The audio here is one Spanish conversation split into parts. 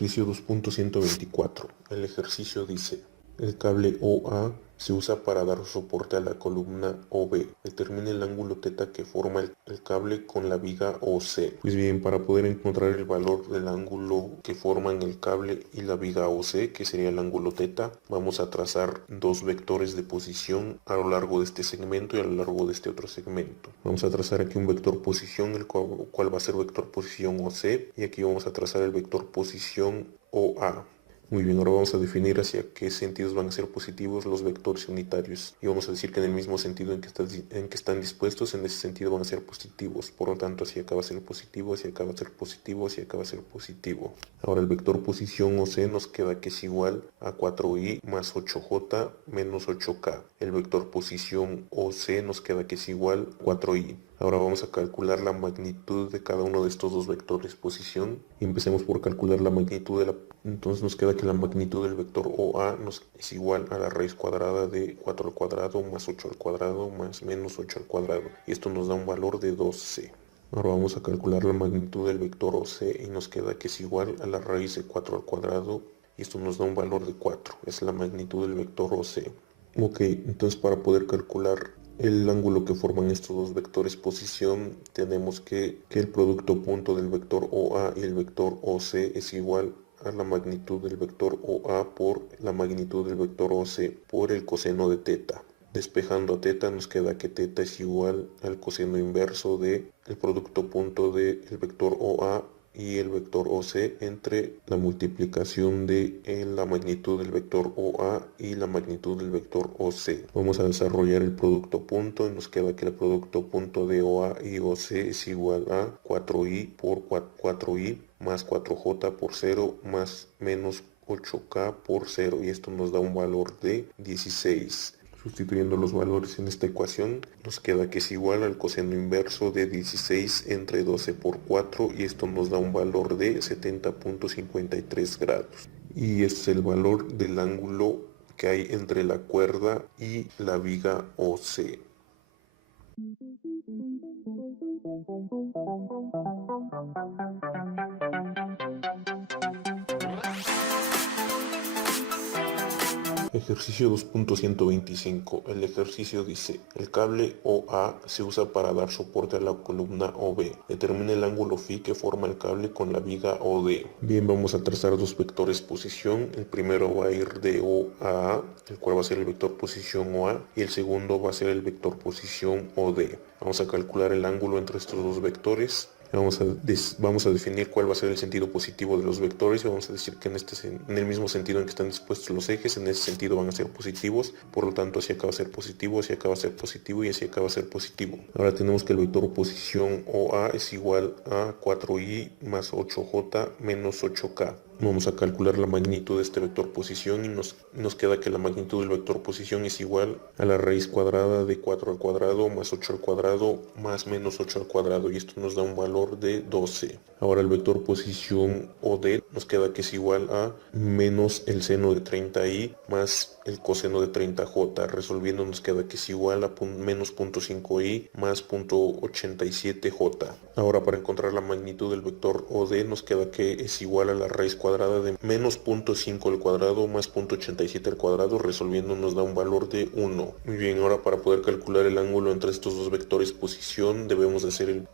Ejercicio 2.124. El ejercicio dice: el cable OA se usa para dar soporte a la columna OB. Determine el ángulo θ que forma el cable con la viga OC. Pues bien, para poder encontrar el valor del ángulo que forman el cable y la viga OC, que sería el ángulo θ, vamos a trazar dos vectores de posición a lo largo de este segmento y a lo largo de este otro segmento. Vamos a trazar aquí un vector posición, el cual va a ser vector posición OC, y aquí vamos a trazar el vector posición OA. Muy bien, ahora vamos a definir hacia qué sentidos van a ser positivos los vectores unitarios. Y vamos a decir que en el mismo sentido en que están dispuestos, en ese sentido van a ser positivos. Por lo tanto, hacia acá va a ser positivo, hacia acá va a ser positivo, hacia acá va a ser positivo. Ahora el vector posición OC nos queda que es igual a 4i más 8j menos 8k. El vector posición OC nos queda que es igual a 4i. Ahora vamos a calcular la magnitud de cada uno de estos dos vectores posición. Y empecemos por calcular la magnitud de la... Entonces nos queda que la magnitud del vector OA es igual a la raíz cuadrada de 4 al cuadrado más 8 al cuadrado más menos 8 al cuadrado. Y esto nos da un valor de 2c. Ahora vamos a calcular la magnitud del vector OC y nos queda que es igual a la raíz de 4 al cuadrado. Y esto nos da un valor de 4. Es la magnitud del vector OC. Ok, entonces para poder calcular el ángulo que forman estos dos vectores posición, tenemos que el producto punto del vector OA y el vector OC es igual a la magnitud del vector OA por la magnitud del vector OC por el coseno de θ. Despejando a θ nos queda que θ es igual al coseno inverso del producto punto del vector OA y el vector OC entre la multiplicación de la magnitud del vector OA y la magnitud del vector OC. Vamos a desarrollar el producto punto y nos queda que el producto punto de OA y OC es igual a 4i por 4i más 4j por 0 más menos 8k por 0, y esto nos da un valor de 16. Sustituyendo los valores en esta ecuación, nos queda que es igual al coseno inverso de 16 entre 12 por 4, y esto nos da un valor de 70.53 grados. Y este es el valor del ángulo que hay entre la cuerda y la viga OC. Ejercicio 2.125. El ejercicio dice: el cable OA se usa para dar soporte a la columna OB. Determine el ángulo φ que forma el cable con la viga OD. Bien, vamos a trazar dos vectores posición. El primero va a ir de O a A, el cual va a ser el vector posición OA, y el segundo va a ser el vector posición OD. Vamos a calcular el ángulo entre estos dos vectores. Vamos a definir cuál va a ser el sentido positivo de los vectores, y vamos a decir que en el mismo sentido en que están dispuestos los ejes, en ese sentido van a ser positivos. Por lo tanto, hacia acá va a ser positivo, hacia acá va a ser positivo y hacia acá va a ser positivo. Ahora tenemos que el vector posición OA es igual a 4i más 8j menos 8k. Vamos a calcular la magnitud de este vector posición y nos queda que la magnitud del vector posición es igual a la raíz cuadrada de 4 al cuadrado más 8 al cuadrado más menos 8 al cuadrado, y esto nos da un valor de 12. Ahora el vector posición OD nos queda que es igual a menos el seno de 30i más el coseno de 30j. Resolviendo nos queda que es igual a menos 0.5i más 0.87j. Ahora para encontrar la magnitud del vector OD nos queda que es igual a la raíz cuadrada de menos 0.5 al cuadrado más 0.87 al cuadrado. Resolviendo nos da un valor de 1. Muy bien, ahora para poder calcular el ángulo entre estos dos vectores posición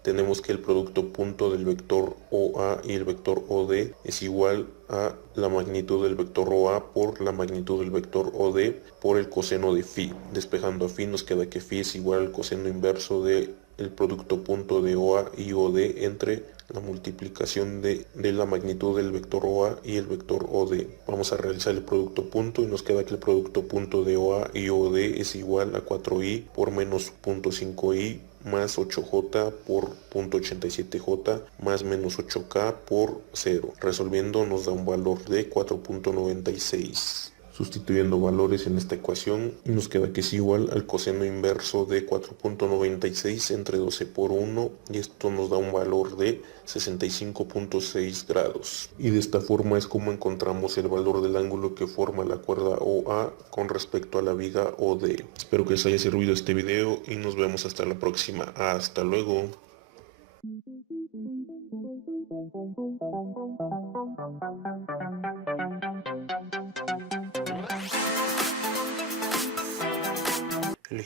tenemos que el producto punto del vector OA y el vector OD es igual a la magnitud del vector OA por la magnitud del vector OD por el coseno de φ. Despejando a φ nos queda que φ es igual al coseno inverso del producto punto de OA y OD entre la multiplicación de la magnitud del vector OA y el vector OD. Vamos a realizar el producto punto y nos queda que el producto punto de OA y OD es igual a 4i por menos 0.5i más 8j por 0.87j más menos 8k por 0. Resolviendo nos da un valor de 4.96. Sustituyendo valores en esta ecuación, nos queda que es igual al coseno inverso de 4.96 entre 12 por 1, y esto nos da un valor de 65.6 grados. Y de esta forma es como encontramos el valor del ángulo que forma la cuerda OA con respecto a la viga OD. Espero que les haya servido este video y nos vemos hasta la próxima. Hasta luego.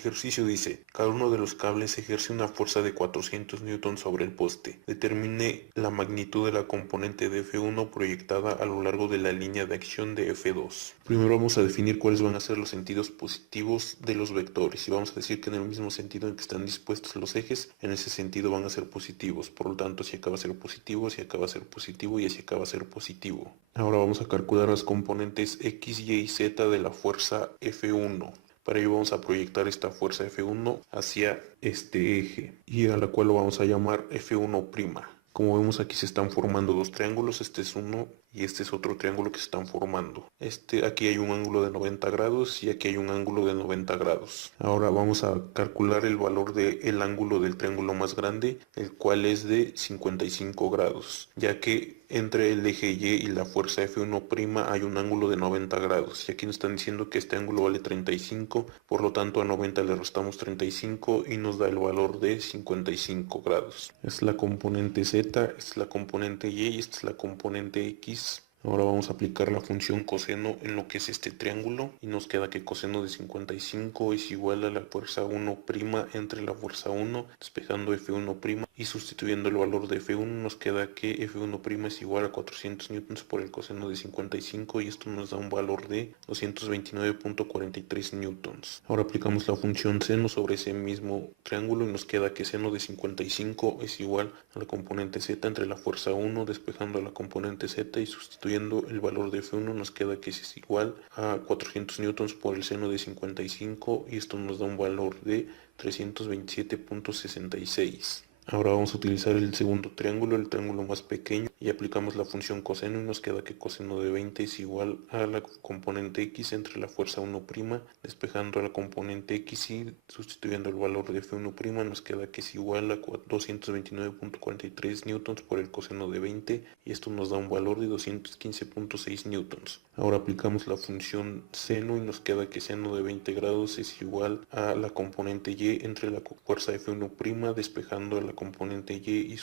ejercicio dice, cada uno de los cables ejerce una fuerza de 400 newtons sobre el poste. Determine la magnitud de la componente de F1 proyectada a lo largo de la línea de acción de F2. Primero vamos a definir cuáles van a ser los sentidos positivos de los vectores y vamos a decir que en el mismo sentido en que están dispuestos los ejes, en ese sentido van a ser positivos. Por lo tanto, si acá va a ser positivo, si acá va a ser positivo y si acá va a ser positivo. Ahora vamos a calcular las componentes X, Y y Z de la fuerza F1. Para ello vamos a proyectar esta fuerza F1 hacia este eje y a la cual lo vamos a llamar F1'. Como vemos aquí se están formando dos triángulos, este es uno y este es otro triángulo que se están formando. Aquí hay un ángulo de 90 grados y aquí hay un ángulo de 90 grados. Ahora vamos a calcular el valor del ángulo del triángulo más grande, el cual es de 55 grados, ya que entre el eje Y y la fuerza F1' hay un ángulo de 90 grados. Y aquí nos están diciendo que este ángulo vale 35, por lo tanto a 90 le restamos 35 y nos da el valor de 55 grados. Es la componente Z, esta es la componente Y y esta es la componente X. Ahora vamos a aplicar la función coseno en lo que es este triángulo y nos queda que coseno de 55 es igual a la fuerza 1' entre la fuerza 1, despejando F1' y sustituyendo el valor de F1 nos queda que F1' es igual a 400 newtons por el coseno de 55 y esto nos da un valor de 229.43 newtons. Ahora aplicamos la función seno sobre ese mismo triángulo y nos queda que seno de 55 es igual a la componente Z entre la fuerza 1 despejando la componente Z y sustituyendo el valor de F1 nos queda que es igual a 400 newtons por el seno de 55 y esto nos da un valor de 327.66. Ahora vamos a utilizar el segundo triángulo, el triángulo más pequeño, y aplicamos la función coseno y nos queda que coseno de 20 es igual a la componente X entre la fuerza 1', despejando la componente X y sustituyendo el valor de F1' nos queda que es igual a 229.43 newtons por el coseno de 20 y esto nos da un valor de 215.6 newtons. Ahora aplicamos la función seno y nos queda que seno de 20 grados es igual a la componente Y entre la fuerza F1' despejando la componente Y y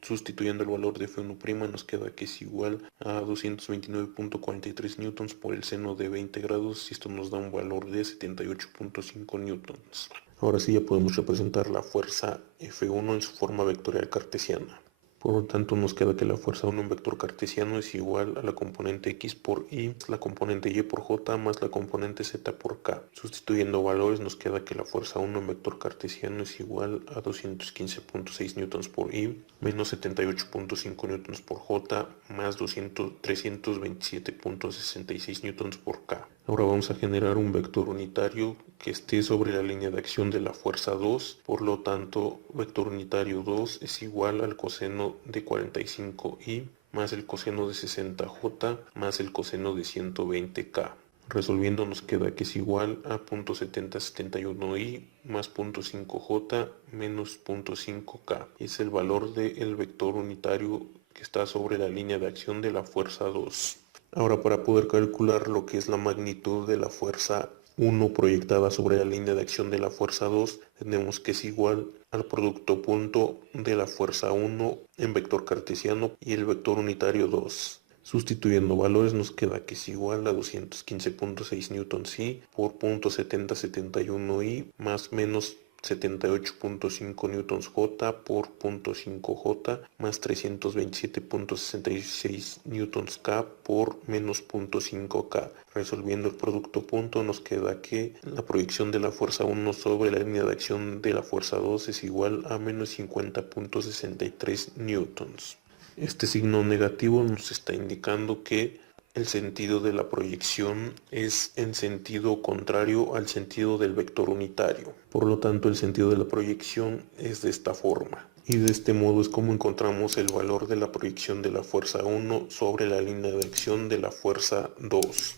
sustituyendo el valor de F1' nos queda que es igual a 229.43 newtons por el seno de 20 grados y esto nos da un valor de 78.5 newtons. Ahora sí ya podemos representar la fuerza F1 en su forma vectorial cartesiana. Por lo tanto nos queda que la fuerza 1 en vector cartesiano es igual a la componente X por Y, la componente Y por J más la componente Z por K. Sustituyendo valores nos queda que la fuerza 1 en vector cartesiano es igual a 215.6 newtons por Y menos 78.5 newtons por J más 327.66 newtons por K. Ahora vamos a generar un vector unitario que esté sobre la línea de acción de la fuerza 2, por lo tanto vector unitario 2 es igual al coseno de 45y más el coseno de 60j más el coseno de 120k. Resolviendo nos queda que es igual a 0.7071y más 0.5j menos 0.5k. Es el valor del vector unitario que está sobre la línea de acción de la fuerza 2. Ahora para poder calcular lo que es la magnitud de la fuerza 1 proyectada sobre la línea de acción de la fuerza 2, tenemos que es igual al producto punto de la fuerza 1 en vector cartesiano y el vector unitario 2. Sustituyendo valores nos queda que es igual a 215.6 newtons y por 0.7071y más menos 78.5 newtons J por 0.5J más 327.66 newtons K por menos 0.5K. Resolviendo el producto punto nos queda que la proyección de la fuerza 1 sobre la línea de acción de la fuerza 2 es igual a menos 50.63 newtons. Este signo negativo nos está indicando que el sentido de la proyección es en sentido contrario al sentido del vector unitario. Por lo tanto, el sentido de la proyección es de esta forma. Y de este modo es como encontramos el valor de la proyección de la fuerza 1 sobre la línea de acción de la fuerza 2.